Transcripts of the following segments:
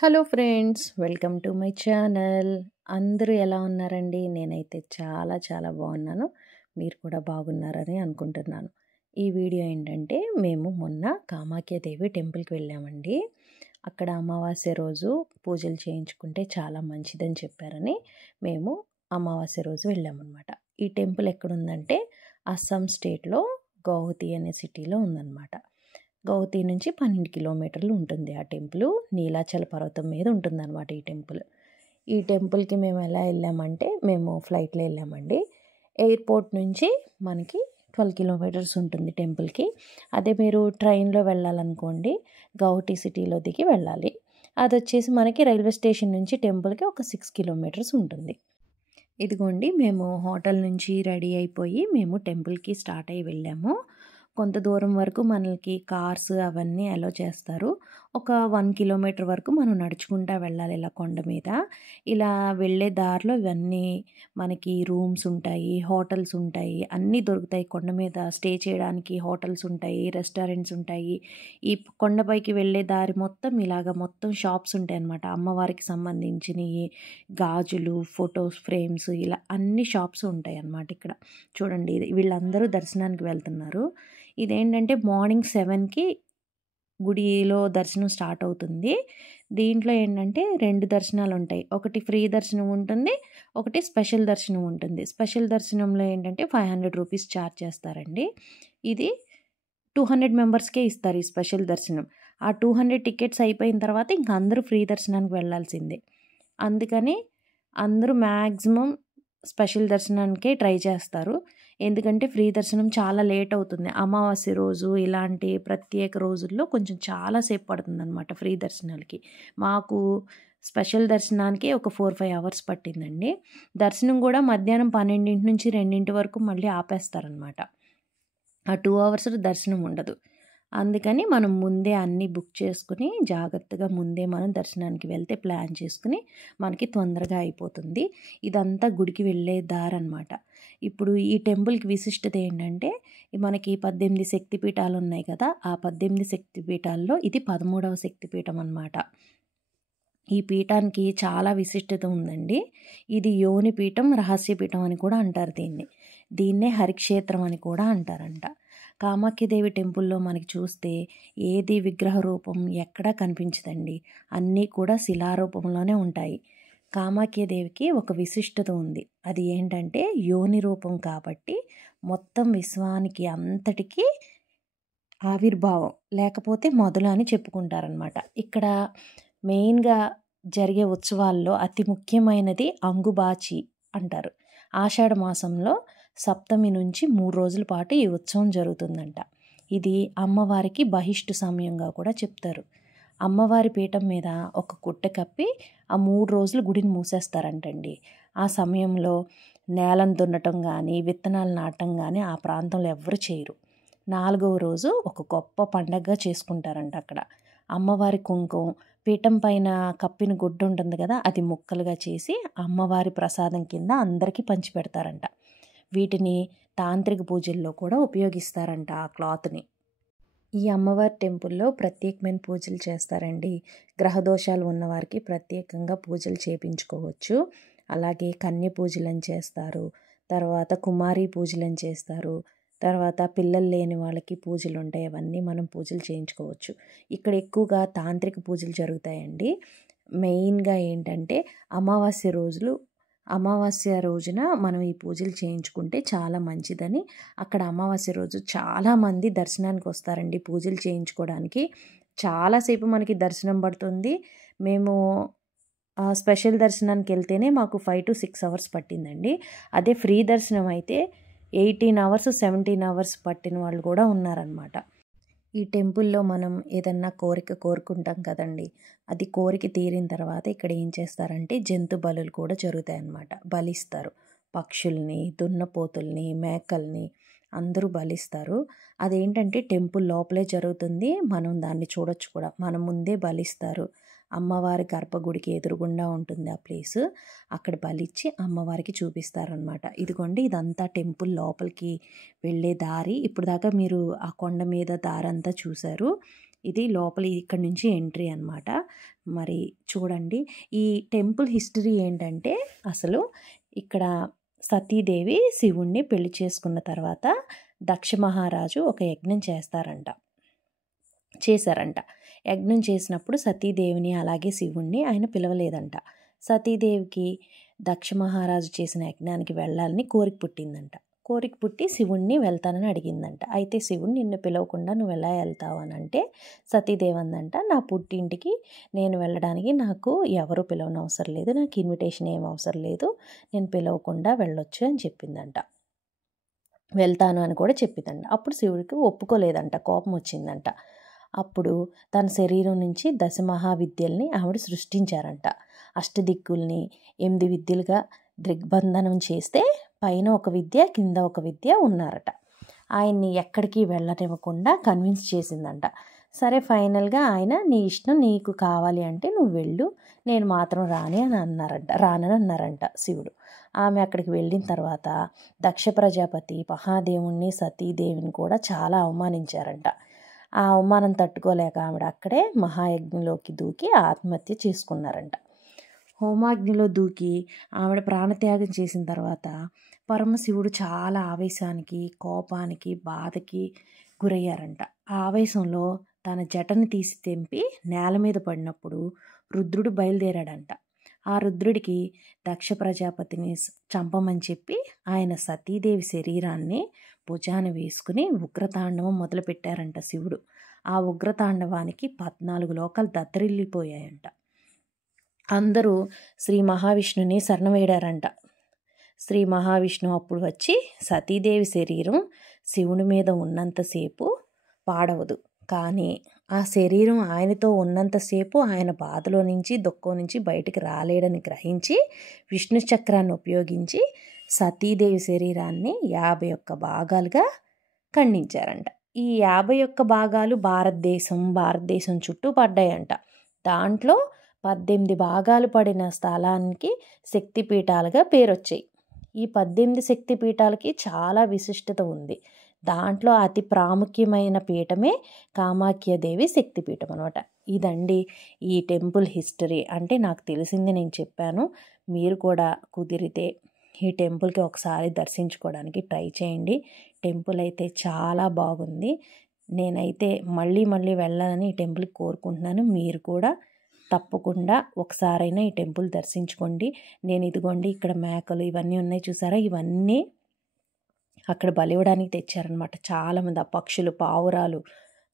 Hello friends, welcome to my channel. అందరూ ఎలా ఉన్నారండి? నేనైతే చాలా చాలా బాగున్నాను. మీరు కూడా బాగున్నారని అనుకుంటున్నాను. ఈ వీడియో ఏంటంటే మేము మొన్న కామాఖ్యాదేవి టెంపుల్కి వెళ్ళామండి. అక్కడ అమావాస్య రోజు పూజలు చేయించుకుంటే చాలా మంచిదని చెప్పారని మేము అమావాస్య రోజు వెళ్ళామన్నమాట. ఈ టెంపుల్ ఎక్కడుందంటే అస్సాం స్టేట్లో గౌహతి అనే సిటీలో ఉందన్నమాట. గౌహతి నుంచి 12 కిలోమీటర్లు ఉంటుంది ఆ టెంపుల్. నీలాచల పర్వతం మీద ఉంటుందన్నమాట ఈ టెంపుల్. ఈ టెంపుల్కి మేము ఎలా వెళ్ళామంటే మేము ఫ్లైట్లో వెళ్ళామండి. ఎయిర్పోర్ట్ నుంచి మనకి 12 కిలోమీటర్స్ ఉంటుంది టెంపుల్కి. అదే మీరు ట్రైన్లో వెళ్ళాలనుకోండి, గౌహతి సిటీలో దిగి వెళ్ళాలి. అది వచ్చేసి మనకి రైల్వే స్టేషన్ నుంచి టెంపుల్కి ఒక 6 కిలోమీటర్స్ ఉంటుంది. ఇదిగోండి, మేము హోటల్ నుంచి రెడీ అయిపోయి మేము టెంపుల్కి స్టార్ట్ అయ్యి వెళ్ళాము. కొంత దూరం వరకు మనకి కార్స్ అవన్నీ అలో చేస్తారు. ఒక 1 కిలోమీటర్ వరకు మనం నడుచుకుంటూ వెళ్ళాలి ఇలా కొండ మీద. ఇలా వెళ్ళే దారిలో ఇవన్నీ మనకి రూమ్స్ ఉంటాయి, హోటల్స్ ఉంటాయి, అన్నీ దొరుకుతాయి. కొండ మీద స్టే చేయడానికి హోటల్స్ ఉంటాయి, రెస్టారెంట్స్ ఉంటాయి. ఈ కొండపైకి వెళ్ళే దారి మొత్తం ఇలాగ మొత్తం షాప్స్ ఉంటాయి అన్నమాట. అమ్మవారికి సంబంధించినవి, గాజులు, ఫొటోస్ ఫ్రేమ్స్, ఇలా అన్ని షాప్స్ ఉంటాయి అన్నమాట. ఇక్కడ చూడండి, వీళ్ళందరూ దర్శనానికి వెళ్తున్నారు. ఇదేంటంటే మార్నింగ్ 7కి గుడిలో దర్శనం స్టార్ట్ అవుతుంది. దీంట్లో ఏంటంటే 2 దర్శనాలు ఉంటాయి. ఒకటి ఫ్రీ దర్శనం ఉంటుంది, ఒకటి స్పెషల్ దర్శనం ఉంటుంది. స్పెషల్ దర్శనంలో ఏంటంటే 500 రూపీస్ ఛార్జ్ చేస్తారండి. ఇది 200 మెంబర్స్కే ఇస్తారు ఈ స్పెషల్ దర్శనం. ఆ 200 టికెట్స్ అయిపోయిన తర్వాత ఇంక అందరూ ఫ్రీ దర్శనానికి వెళ్ళాల్సిందే. అందుకని అందరూ మ్యాక్సిమం స్పెషల్ దర్శనానికే ట్రై చేస్తారు. ఎందుకంటే ఫ్రీ దర్శనం చాలా లేట్ అవుతుంది. అమావాస్య రోజు ఇలాంటి ప్రత్యేక రోజుల్లో కొంచెం చాలా సేపు పడుతుందన్నమాట ఫ్రీ దర్శనాలకి. మాకు స్పెషల్ దర్శనానికి ఒక 4-5 అవర్స్ పట్టిందండి. దర్శనం కూడా మధ్యాహ్నం 12 నుంచి 2 వరకు మళ్ళీ ఆపేస్తారనమాట. ఆ 2 అవర్స్ దర్శనం ఉండదు. అందుకని మనం ముందే అన్నీ బుక్ చేసుకుని జాగ్రత్తగా ముందే మనం దర్శనానికి వెళ్తే ప్లాన్ చేసుకుని మనకి తొందరగా అయిపోతుంది. ఇదంతా గుడికి వెళ్ళే దారి అనమాట. ఇప్పుడు ఈ టెంపుల్కి విశిష్టత ఏంటంటే, మనకి 18 శక్తిపీఠాలు ఉన్నాయి కదా, ఆ 18 శక్తిపీఠాల్లో ఇది 13వ శక్తిపీఠం అనమాట. ఈ పీఠానికి చాలా విశిష్టత ఉందండి. ఇది యోని పీఠం, రహస్యపీఠం అని కూడా అంటారు దీన్నే హరిక్షేత్రం అని కూడా అంటారంట. కామాఖ్యదేవి టెంపుల్లో మనకి చూస్తే ఏది విగ్రహ రూపం ఎక్కడా కనిపించదండి. అన్నీ కూడా శిలారూపంలోనే ఉంటాయి. కామాఖ్యదేవికి ఒక విశిష్టత ఉంది. అది ఏంటంటే యోని రూపం కాబట్టి మొత్తం విశ్వానికి అంతటికీ ఆవిర్భావం, లేకపోతే మొదలు అని చెప్పుకుంటారనమాట. ఇక్కడ మెయిన్గా జరిగే ఉత్సవాల్లో అతి ముఖ్యమైనది అంగుబాచి అంటారు. ఆషాఢ మాసంలో సప్తమి నుంచి 3 రోజుల పాటు ఈ ఉత్సవం జరుగుతుందంట. ఇది అమ్మవారికి బహిష్టు సమయంగా కూడా చెప్తారు. అమ్మవారి పీఠం మీద ఒక గుట్ట కప్పి ఆ 3 రోజులు గుడిని మూసేస్తారంటండి. ఆ సమయంలో నేలను దున్నటం కానీ, విత్తనాలు నాటడం కానీ ఆ ప్రాంతంలో ఎవ్వరు చేయరు. 4వ రోజు ఒక గొప్ప పండగగా చేసుకుంటారంట అక్కడ. అమ్మవారి కుంకుమ పీఠం పైన కప్పిన గుడ్డ ఉంటుంది కదా, అది ముక్కలుగా చేసి అమ్మవారి ప్రసాదం కింద అందరికీ పంచిపెడతారంట. వీటిని తాంత్రిక పూజల్లో కూడా ఉపయోగిస్తారంట ఆ క్లాత్ని. ఈ అమ్మవారి టెంపుల్లో ప్రత్యేకమైన పూజలు చేస్తారండి. గ్రహదోషాలు ఉన్నవారికి ప్రత్యేకంగా పూజలు చేయించుకోవచ్చు. అలాగే కన్య పూజలను చేస్తారు, తర్వాత కుమారి పూజలను చేస్తారు, తర్వాత పిల్లలు లేని వాళ్ళకి పూజలు ఉంటాయి. అవన్నీ మనం పూజలు చేయించుకోవచ్చు. ఇక్కడ ఎక్కువగా తాంత్రిక పూజలు జరుగుతాయండి. మెయిన్గా ఏంటంటే అమావాస్య రోజున మనం ఈ పూజలు చేయించుకుంటే చాలా మంచిదని. అక్కడ అమావాస్య రోజు చాలామంది దర్శనానికి వస్తారండి పూజలు చేయించుకోవడానికి. చాలాసేపు మనకి దర్శనం పడుతుంది. మేము స్పెషల్ దర్శనానికి వెళ్తేనే మాకు 5 to 6 అవర్స్ పట్టిందండి. అదే ఫ్రీ దర్శనం అయితే 18 అవర్స్ 17 అవర్స్ పట్టిన వాళ్ళు కూడా ఉన్నారనమాట. ఈ టెంపుల్లో మనం ఏదన్నా కోరిక కోరుకుంటాం కదండి, అది కోరిక తీరిన తర్వాత ఇక్కడ ఏం చేస్తారంటే జంతు బలులు కూడా జరుగుతాయి అన్నమాట. బలిస్తారు. పక్షుల్ని, దున్నపోతుల్ని, మేకల్ని అందరూ బలిస్తారు. అదేంటంటే టెంపుల్ లోపలే జరుగుతుంది. మనం దాన్ని చూడొచ్చు కూడా. మన ముందే బలిస్తారు. అమ్మవారి గర్భగుడికి ఎదురుగుండా ఉంటుంది ఆ ప్లేస్. అక్కడ బలిచ్చి అమ్మవారికి చూపిస్తారనమాట. ఇదిగోండి, ఇదంతా టెంపుల్ లోపలికి వెళ్ళే దారి. ఇప్పుడు దాకా మీరు ఆ కొండ మీద దారి అంతా చూశారు. ఇది లోపల ఇక్కడి నుంచి ఎంట్రీ అన్నమాట. మరి చూడండి ఈ టెంపుల్ హిస్టరీ ఏంటంటే అసలు ఇక్కడ సతీదేవి శివుణ్ణి పెళ్లి చేసుకున్న తర్వాత దక్ష మహారాజు ఒక యజ్ఞం చేశారంట. యజ్ఞం చేసినప్పుడు సతీదేవిని అలాగే శివుణ్ణి ఆయన పిలవలేదంట. సతీదేవికి దక్ష మహారాజు చేసిన యజ్ఞానికి వెళ్ళాలని కోరిక పుట్టి శివుణ్ణి వెళ్తానని అడిగిందంట. అయితే శివుడు నిన్ను పిలవకుండా నువ్వు ఎలా వెళ్తావు అని అంటే సతీదేవి అందంట, నా పుట్టింటికి నేను వెళ్ళడానికి నాకు ఎవరు పిలవనవసరం లేదు, నాకు ఇన్విటేషన్ ఏం అవసరం లేదు, నేను పిలవకుండా వెళ్ళొచ్చు అని చెప్పిందంట. వెళ్తాను అని కూడా చెప్పిందంట. అప్పుడు శివుడికి ఒప్పుకోలేదంట, కోపం వచ్చిందంట. అప్పుడు తన శరీరం నుంచి దశమహావిద్యల్ని ఆవిడ సృష్టించారంట. అష్టదిక్కుల్ని 8 విద్యలుగా దిగ్బంధనం చేస్తే పైన ఒక విద్య కింద ఒక విద్య ఉన్నారట. ఆయన్ని ఎక్కడికి వెళ్ళనివ్వకుండా కన్విన్స్ చేసిందంట. సరే ఫైనల్గా ఆయన నీ ఇష్టం, నీకు కావాలి అంటే నువ్వు వెళ్ళు, నేను మాత్రం రానని అన్నారంట శివుడు. ఆమె అక్కడికి వెళ్ళిన తర్వాత దక్ష ప్రజాపతి మహాదేవుణ్ణి సతీదేవిని కూడా చాలా అవమానించారంట. ఆ అవమానం తట్టుకోలేక ఆవిడ అక్కడే మహాయజ్ఞంలోకి దూకి ఆత్మహత్య చేసుకున్నారంట. హోమాగ్నిలో దూకి ఆవిడ ప్రాణత్యాగం చేసిన తర్వాత పరమశివుడు చాలా ఆవేశానికి, కోపానికి, బాధకి గురయ్యారంట. ఆ ఆవేశంలో తన జటని తీసి తెంపి నేల మీద పడినప్పుడు రుద్రుడు బయలుదేరాడంట. ఆ రుద్రుడికి దక్ష ప్రజాపతిని చంపమని చెప్పి ఆయన సతీదేవి శరీరాన్ని భుజాన వేసుకుని ఉగ్రతాండవం మొదలుపెట్టారంట శివుడు. ఆ ఉగ్రతాండవానికి 14 లోకాలు దద్దరిల్లిపోయాయంట. అందరూ శ్రీ మహావిష్ణుని శరణవేడారంట. శ్రీ మహావిష్ణువు అప్పుడు వచ్చి సతీదేవి శరీరం శివుని మీద ఉన్నంతసేపు పాడవదు, కానీ ఆ శరీరం ఆయనతో ఉన్నంతసేపు ఆయన బాధలో నుంచి దుఃఖం నుంచి బయటికి రాలేడని గ్రహించి విష్ణు చక్రాన్ని ఉపయోగించి సతీదేవి శరీరాన్ని 51 భాగాలుగా ఖండించారంట. ఈ 51 భాగాలు భారతదేశం చుట్టూ పడ్డాయంట. దాంట్లో 18 భాగాలు పడిన స్థలానికి శక్తిపీఠాలుగా పేరొచ్చాయి. ఈ 18 శక్తిపీఠాలకి చాలా విశిష్టత ఉంది. దాంట్లో అతి ప్రాముఖ్యమైన పీఠమే కామాఖ్యాదేవి శక్తిపీఠం అనమాట. ఇదండి ఈ టెంపుల్ హిస్టరీ. అంటే నాకు తెలిసింది నేను చెప్పాను. మీరు కూడా కుదిరితే ఈ టెంపుల్కి ఒకసారి దర్శించుకోవడానికి ట్రై చేయండి. టెంపుల్ అయితే చాలా బాగుంది. నేనైతే మళ్ళీ వెళ్ళాలని ఈ టెంపుల్కి కోరుకుంటున్నాను. మీరు కూడా తప్పకుండా ఒకసారైనా ఈ టెంపుల్ దర్శించుకోండి. నేను ఇదిగోండి ఇక్కడ మేకలు ఇవన్నీ ఉన్నాయి చూసారా, ఇవన్నీ అక్కడ బలివ్వడానికి తెచ్చారనమాట చాలామంది. ఆ పక్షులు, పావురాలు,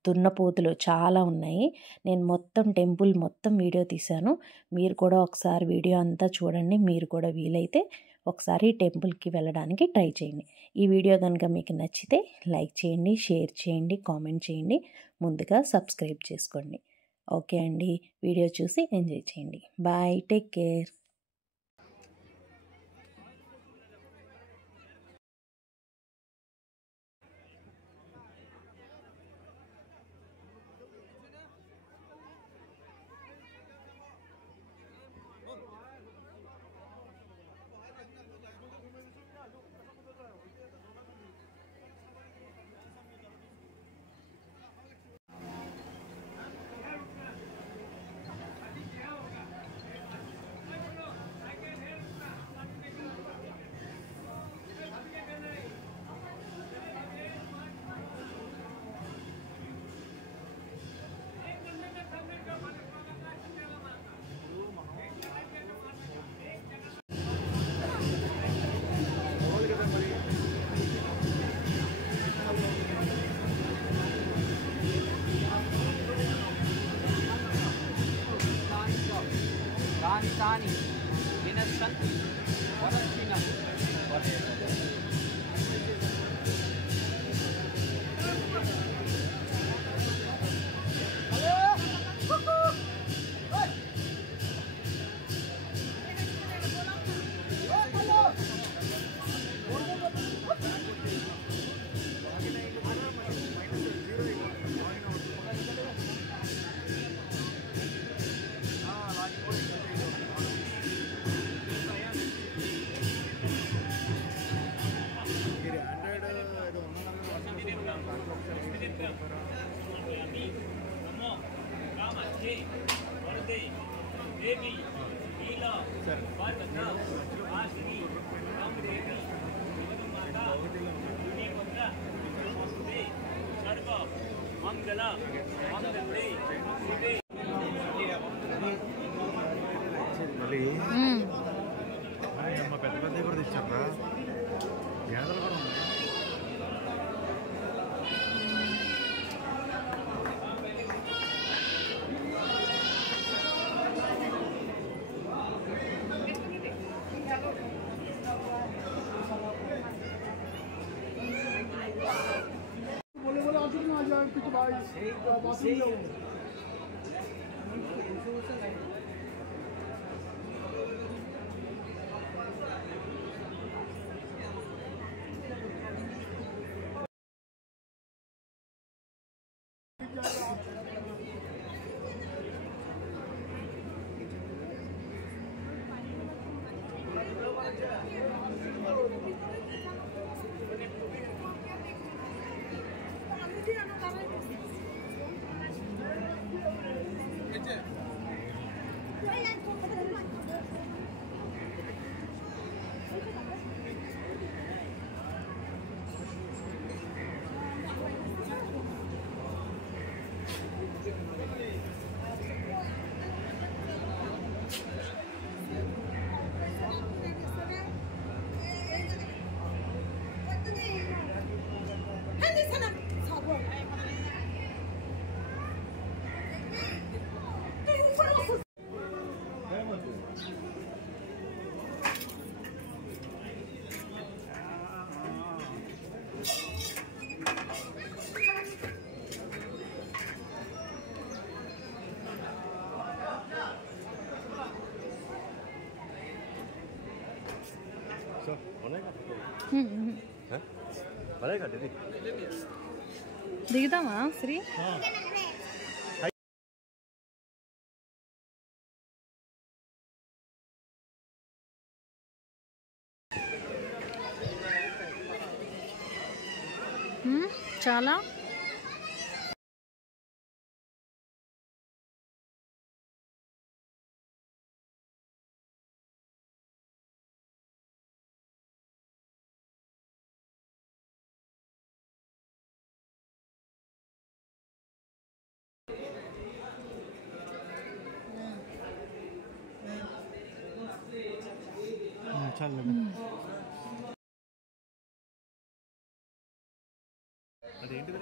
దున్నపోతులు చాలా ఉన్నాయి. నేను టెంపుల్ మొత్తం వీడియో తీశాను. మీరు కూడా ఒకసారి వీడియో అంతా చూడండి. మీరు కూడా వీలైతే ఒకసారి టెంపుల్కి వెళ్ళడానికి ట్రై చేయండి. ఈ వీడియో కనుక మీకు నచ్చితే లైక్ చేయండి, షేర్ చేయండి, కామెంట్ చేయండి, ముందుగా సబ్స్క్రైబ్ చేసుకోండి. ఓకే అండి, వీడియో చూసి ఎంజాయ్ చేయండి. Bye, take care. तानि विनश्यन्ति वरस्विनः देवी लीला पार्वता आश्री रामदेवी माता पुण्यभद्रा नमस्ते सर्व मंगल मंगले शिवे అమ్మ పెద్ద పెద్ద కూడా తెచ్చారా గేదలు కూడా ఉన్నాయి దిగుతామా శ్రీ? చాలా చాలు అదేంటి